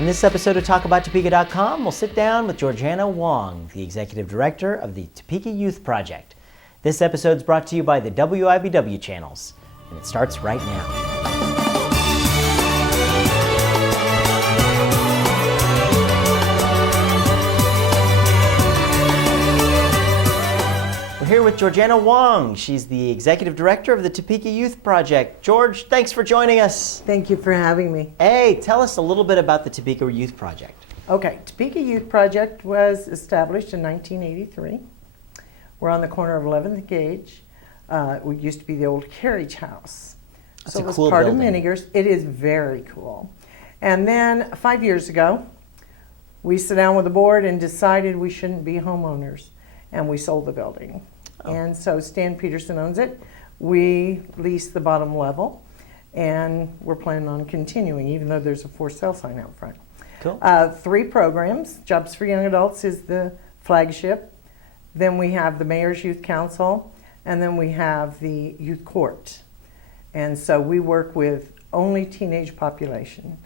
On this episode of TalkAboutTopeka.com, we'll sit down with Georgianna Wong, the Executive Director of the Topeka Youth Project. This episode is brought to you by the WIBW channels, and it starts right now. We're here with Georgianna Wong. She's the Executive Director of the Topeka Youth Project. George, thanks for joining us. Thank you for having me. Hey, tell us a little bit about the Topeka Youth Project. Okay, Topeka Youth Project was established in 1983. We're on the corner of 11th and Gage. It used to be the old carriage house. That's so a it was cool part building. of Minigers. It is very cool. And then 5 years ago, we sat down with the board and decided we shouldn't be homeowners, and we sold the building. Oh. And so Stan Peterson owns it. We lease the bottom level, and we're planning on continuing, even though there's a for sale sign out front. Cool. 3 programs. Jobs for Young Adults is the flagship. Then we have the Mayor's Youth Council, and then we have the Youth Court. And so we work with only teenage population.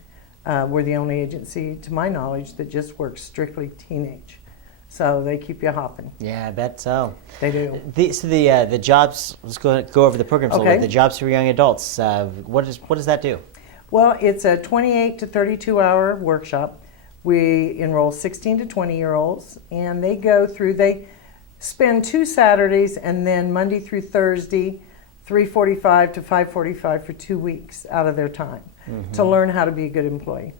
We're the only agency, to my knowledge, that just works strictly teenage. So they keep you hopping. Yeah, I bet so. They do. The jobs, let's go over the programs a little Okay. bit. The Jobs for Young Adults, what does that do? Well, it's a 28 to 32-hour workshop. We enroll 16 to 20-year-olds, and they spend 2 Saturdays and then Monday through Thursday, 3:45 to 5:45 for 2 weeks out of their time to learn how to be a good employee.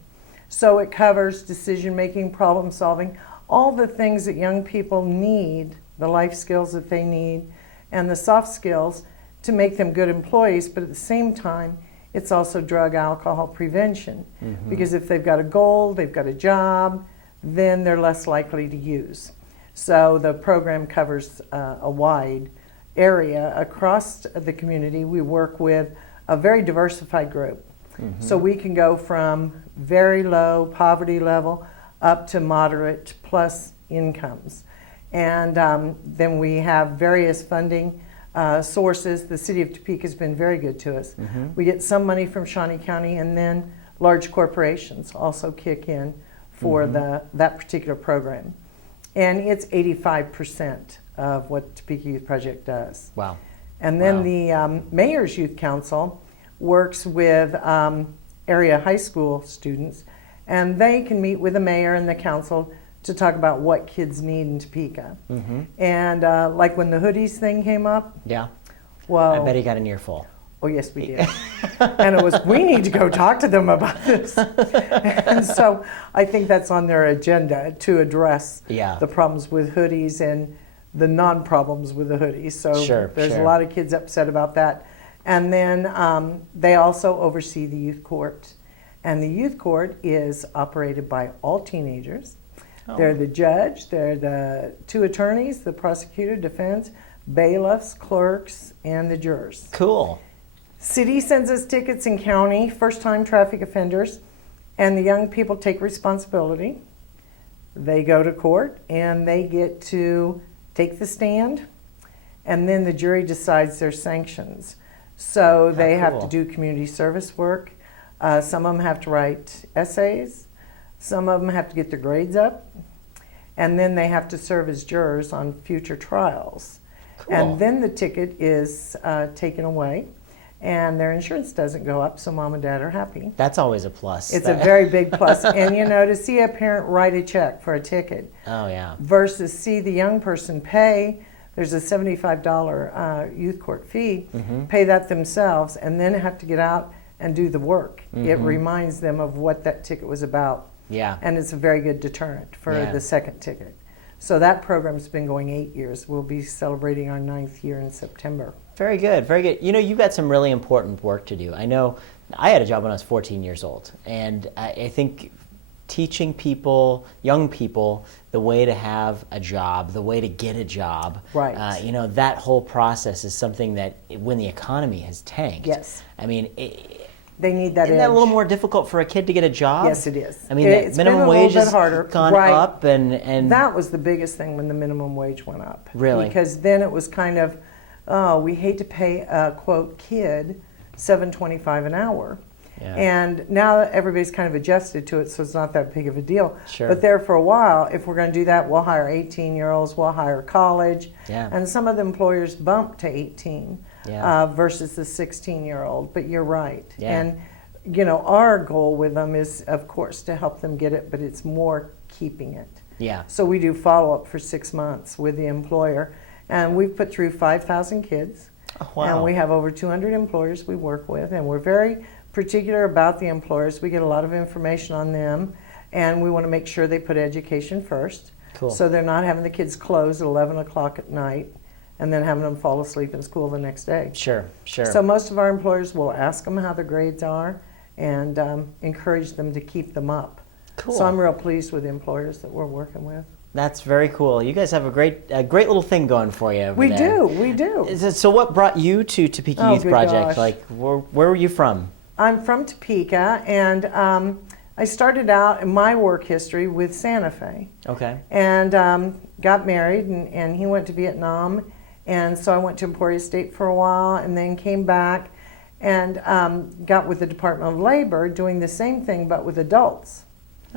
So it covers decision-making, problem-solving, all the things that young people need, the life skills that they need, and the soft skills to make them good employees, but at the same time, it's also drug, alcohol prevention. Because if they've got a goal, they've got a job, then they're less likely to use. So the program covers a wide area across the community. We work with a very diversified group. So we can go from very low poverty level up to moderate plus incomes. And then we have various funding sources. The city of Topeka has been very good to us. We get some money from Shawnee County, and then large corporations also kick in for that particular program. And it's 85% of what Topeka Youth Project does. Wow. And then Wow. the Mayor's Youth Council works with area high school students, and they can meet with the mayor and the council to talk about what kids need in Topeka. And like when the hoodies thing came up, Yeah. well, I bet he got an earful. oh yes we did. And it was, we need to go talk to them about this. And so I think that's on their agenda to address Yeah. the problems with hoodies and the non-problems with the hoodies. So Sure, there's sure. a lot of kids upset about that. And then they also oversee the youth court. And the youth court is operated by all teenagers. Oh. They're the judge, they're the 2 attorneys, the prosecutor, defense, bailiffs, clerks, and the jurors. Cool. City sends us tickets in county, first-time traffic offenders, and the young people take responsibility. They go to court, and they get to take the stand, and then the jury decides their sanctions. So they have to cool. do community service work. Some of them have to write essays. Some of them have to get their grades up. And then they have to serve as jurors on future trials. Cool. And then the ticket is taken away, and their insurance doesn't go up, so mom and dad are happy. That's always a plus. It's a very big plus. And you know, to see a parent write a check for a ticket Oh, yeah. versus see the young person pay, there's a $75 youth court fee, pay that themselves, and then have to get out and do the work. It reminds them of what that ticket was about. Yeah. And it's a very good deterrent for Yeah. the second ticket. So that program's been going 8 years. We'll be celebrating our 9th year in September. Very good, very good. You know, you've got some really important work to do. I know I had a job when I was 14 years old, and I think teaching people, young people, the way to have a job, the way to get a job, Right. you know, that whole process is something that when the economy has tanked, Yes. I mean, They need that isn't edge. that a little more difficult for a kid to get a job? Yes, it is. I mean, It's the been minimum a little wage bit has harder. gone Right. up, and That was the biggest thing when the minimum wage went up. Really? Because then it was kind of, oh, we hate to pay a, quote, kid $7.25 an hour. Yeah. And now everybody's kind of adjusted to it, so it's not that big of a deal. Sure. But there for a while, if we're going to do that, we'll hire 18-year-olds, we'll hire college. Yeah. And some of the employers bump to 18 versus the 16-year-old. But you're right. Yeah. And, our goal with them is, of course, to help them get it, but it's more keeping it. Yeah. So we do follow-up for 6 months with the employer. And we've put through 5,000 kids. Oh, wow. And we have over 200 employers we work with. And we're very particular about the employers. We get a lot of information on them. And we want to make sure they put education first. Cool. So they're not having the kids close at 11 o'clock at night and then having them fall asleep in school the next day. Sure, sure. So most of our employers will ask them how their grades are and encourage them to keep them up. Cool. So I'm real pleased with the employers that we're working with. That's very cool. You guys have a great little thing going for you over We there. do. So what brought you to Topeka Youth good Project? gosh. Like, where were you from? I'm from Topeka, and I started out in my work history with Santa Fe. Okay. And got married, and he went to Vietnam, and so I went to Emporia State for a while, and then came back and got with the Department of Labor doing the same thing but with adults.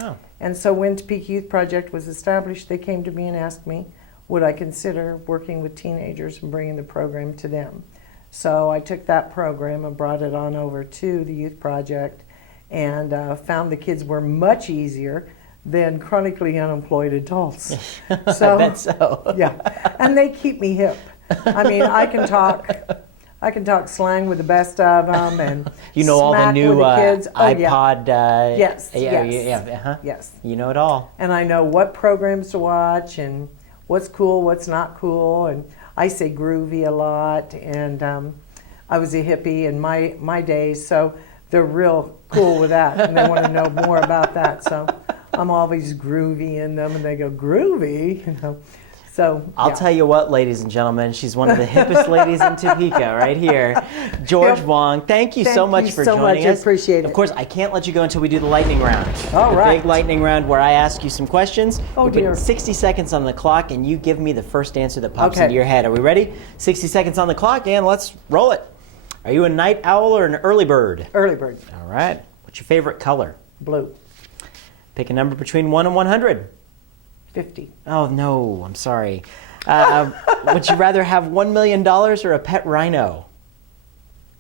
Oh. And so when Topeka Youth Project was established, they came to me and asked me, would I consider working with teenagers and bringing the program to them? So I took that program and brought it on over to the Youth Project, and found the kids were much easier than chronically unemployed adults. I bet so. Yeah, and they keep me hip. I mean, I can talk slang with the best of them, and You know all the smack new with the kids. Oh, yeah. iPod. Yes, Yeah. yes. Yeah. Uh-huh. Yes. You know it all. And I know what programs to watch and what's cool, what's not cool, and I say groovy a lot. And I was a hippie in my days, so they're real cool with that, and they want to know more about that. So I'm always groovy in them, and they go, groovy, So I'll tell you what, ladies and gentlemen, she's one of the hippest ladies in Topeka right here. George Wong, thank you so much for joining us. I appreciate it. Of course, I can't let you go until we do the lightning round. All right. The big lightning round where I ask you some questions. Oh, we dear. put 60 seconds on the clock, and you give me the first answer that pops Okay. into your head. Are we ready? 60 seconds on the clock, and let's roll it. Are you a night owl or an early bird? Early bird. All right. What's your favorite color? Blue. Pick a number between 1 and 100. 50. Oh, no, I'm sorry. Would you rather have $1 million or a pet rhino?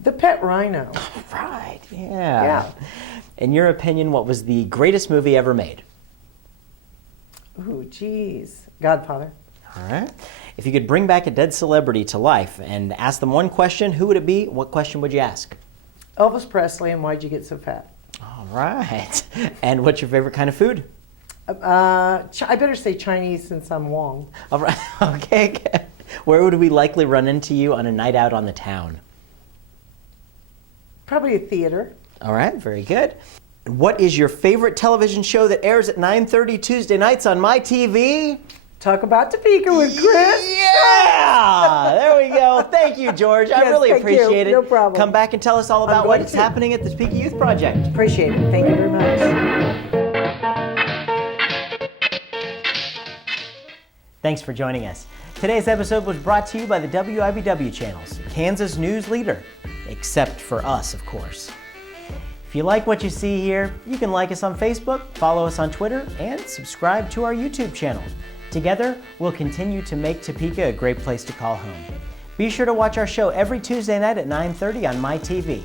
The pet rhino. Right, Yeah. In your opinion, what was the greatest movie ever made? Ooh, geez. Godfather. All right. If you could bring back a dead celebrity to life and ask them one question, who would it be? What question would you ask? Elvis Presley, and why'd you get so fat? All right. And what's your favorite kind of food? I better say Chinese since I'm Wong. All right. Okay. Where would we likely run into you on a night out on the town? Probably a theater. All right. Very good. What is your favorite television show that airs at 9:30 Tuesday nights on my TV? Talk about Topeka with Chris. Yeah! There we go. Thank you, George. I Yes, really thank you. appreciate it. No problem. Come back and tell us all about glad what's to. happening at the Topeka Youth Project. Appreciate it. Thank you very much. Thanks for joining us. Today's episode was brought to you by the WIBW channels, Kansas news leader, except for us, of course. If you like what you see here, you can like us on Facebook, follow us on Twitter, and subscribe to our YouTube channel. Together, we'll continue to make Topeka a great place to call home. Be sure to watch our show every Tuesday night at 9:30 on my TV.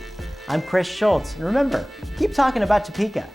I'm Chris Schultz, and remember, keep talking about Topeka.